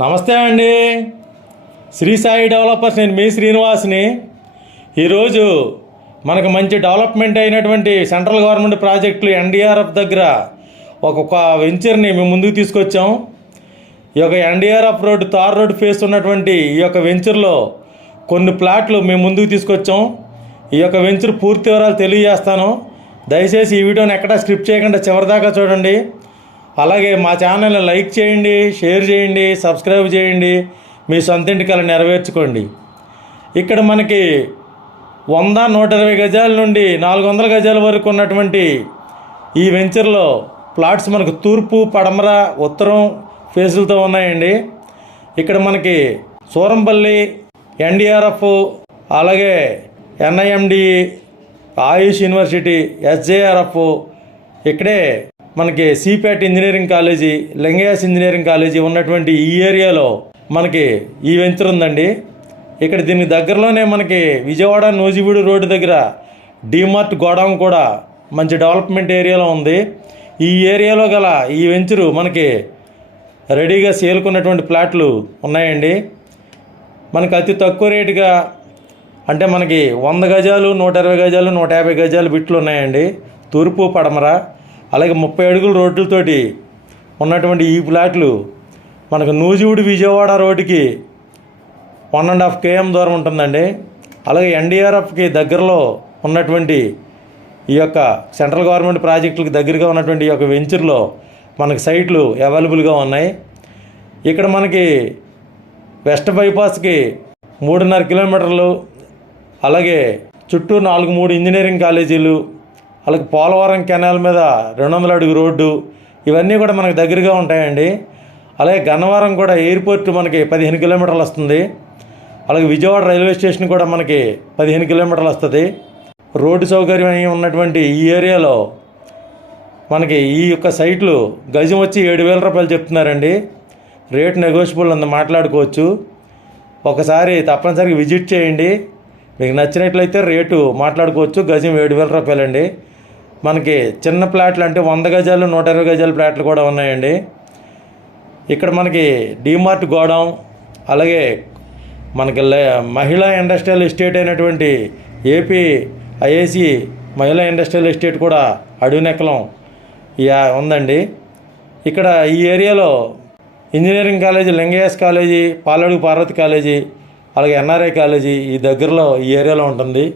నమస్తే అండి. శ్రీ సాయి డెవలపర్స్, నేను మీ శ్రీనివాస్ని. ఈరోజు మనకు మంచి డెవలప్మెంట్ అయినటువంటి సెంట్రల్ గవర్నమెంట్ ప్రాజెక్టులు ఎన్డీఆర్ఎఫ్ దగ్గర ఒక వెంచర్ని మేము ముందుకు తీసుకొచ్చాం. ఈ యొక్క NDRF road, tar road face ఉన్నటువంటి ఈ యొక్క వెంచర్లో కొన్ని ప్లాట్లు మేము ముందుకు తీసుకొచ్చాం. ఈ యొక్క వెంచర్ పూర్తి వివరాలు తెలియజేస్తాను. దయచేసి ఈ వీడియోని ఎక్కడా స్క్రిప్ట్ చేయకుండా చివరిదాకా చూడండి. అలాగే మా ఛానల్ని లైక్ చేయండి, షేర్ చేయండి, సబ్స్క్రైబ్ చేయండి. మీ సొంత ఇంటి కల నెరవేర్చుకోండి. ఇక్కడ మనకి 100-120 గజాల నుండి 400 గజాల వరకు ఉన్నటువంటి ఈ వెంచర్లో ప్లాట్స్ మనకు తూర్పు, పడమర, ఉత్తరం ఫేసులతో ఉన్నాయండి. ఇక్కడ మనకి సూరంపల్లి, ఎన్డీఆర్ఎఫ్, అలాగే ఎన్ఐఎండి, ఆయుష్ యూనివర్సిటీ, ఎస్జేఆర్ఎఫ్, ఇక్కడే మనకి CIPET engineering college, Lingayas engineering college ఉన్నటువంటి ఈ ఏరియాలో మనకి ఈ వెంచర్ ఉందండి. ఇక్కడ దీనికి దగ్గరలోనే మనకి విజయవాడ నూజివీడు రోడ్డు దగ్గర డీమార్ట్ గోడౌన్ కూడా మంచి డెవలప్మెంట్ ఏరియాలో ఉంది. ఈ ఏరియాలో గల ఈ వెంచరు మనకి రెడీగా సేల్కున్నటువంటి ప్లాట్లు ఉన్నాయండి. మనకి అతి తక్కువ రేటుగా అంటే మనకి 100 గజాలు, 120 గజాలు, 150 గజాలు బిట్లు ఉన్నాయండి. తూర్పు, పడమర, అలాగే 30 అడుగుల రోడ్లతోటి ఉన్నటువంటి ఈ ప్లాట్లు మనకు నూజివీడు విజయవాడ రోడ్డుకి 1.5 km దూరం ఉంటుందండి. అలాగే ఎన్డీఆర్ఎఫ్కి దగ్గరలో ఉన్నటువంటి ఈ యొక్క సెంట్రల్ గవర్నమెంట్ ప్రాజెక్టులకు దగ్గరగా ఉన్నటువంటి ఈ యొక్క వెంచర్లో మనకి సైట్లు అవైలబుల్గా ఉన్నాయి. ఇక్కడ మనకి వెస్ట్ బైపాస్కి 3.5 కిలోమీటర్లు, అలాగే చుట్టూ 3 ఇంజనీరింగ్ కాలేజీలు, అలాగే పోలవరం కెనాల్ మీద 200 అడుగు రోడ్డు, ఇవన్నీ కూడా మనకు దగ్గరగా ఉంటాయండి. అలాగే గన్నవరం కూడా ఎయిర్పోర్ట్ మనకి 15 కిలోమీటర్లు వస్తుంది. అలాగే విజయవాడ రైల్వే స్టేషన్ కూడా మనకి 15 కిలోమీటర్లు వస్తుంది. రోడ్డు సౌకర్యం ఉన్నటువంటి ఈ ఏరియాలో మనకి ఈ యొక్క సైట్లు గజం వచ్చి 7,000 రూపాయలు చెప్తున్నారండి. రేట్ నెగోషియబుల్ ఉంది, మాట్లాడుకోవచ్చు. ఒకసారి తప్పనిసరిగా విజిట్ చేయండి. మీకు నచ్చినట్లయితే రేటు మాట్లాడుకోవచ్చు. గజం 7,000 రూపాయలండి. మనకి చిన్న ప్లాట్లు అంటే 100 గజాలు, 120 గజాల ప్లాట్లు కూడా ఉన్నాయండి. ఇక్కడ మనకి డీమార్ట్ గోడౌన్, అలాగే మనకి మహిళా ఇండస్ట్రియల్ ఎస్టేట్ అయినటువంటి ఏపీ ఐఐసి మహిళా ఇండస్ట్రియల్ ఎస్టేట్ కూడా అడవినెక్కలం ఉందండి. ఇక్కడ ఈ ఏరియాలో engineering college, Lingayas college, Paladugu Parvathi college, అలాగే ఎన్ఆర్ఐ కాలేజీ ఈ దగ్గరలో ఈ ఏరియాలో ఉంటుంది.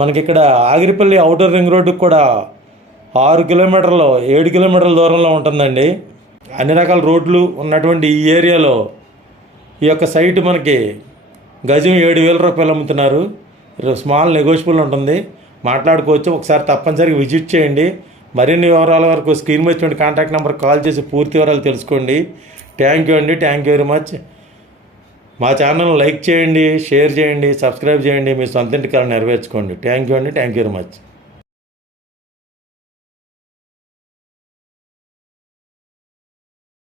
మనకి ఇక్కడ ఆగిరిపల్లి ఔటర్ రింగ్ రోడ్డుకు కూడా 6 కిలోమీటర్లు, 7 కిలోమీటర్ల దూరంలో ఉంటుందండి. అన్ని రకాల రోడ్లు ఉన్నటువంటి ఈ ఏరియాలో ఈ యొక్క సైట్ మనకి గజం 7,000 రూపాయలు అమ్ముతున్నారు. స్మాల్ నెగోషియబుల్ ఉంటుంది, మాట్లాడుకోవచ్చు. ఒకసారి తప్పనిసరిగా విజిట్ చేయండి. మరిన్ని వివరాల వరకు స్క్రీన్ మీద వచ్చిన కాంటాక్ట్ నెంబర్ కాల్ చేసి పూర్తి వివరాలు తెలుసుకోండి. థ్యాంక్ యూ అండి. Thank you very much. మా ఛానల్ లైక్ చేయండి, షేర్ చేయండి, సబ్స్క్రైబ్ చేయండి. మీ సొంత ఇంటి కల నెరవేర్చుకోండి. థ్యాంక్ యూ అండి. Thank you very much.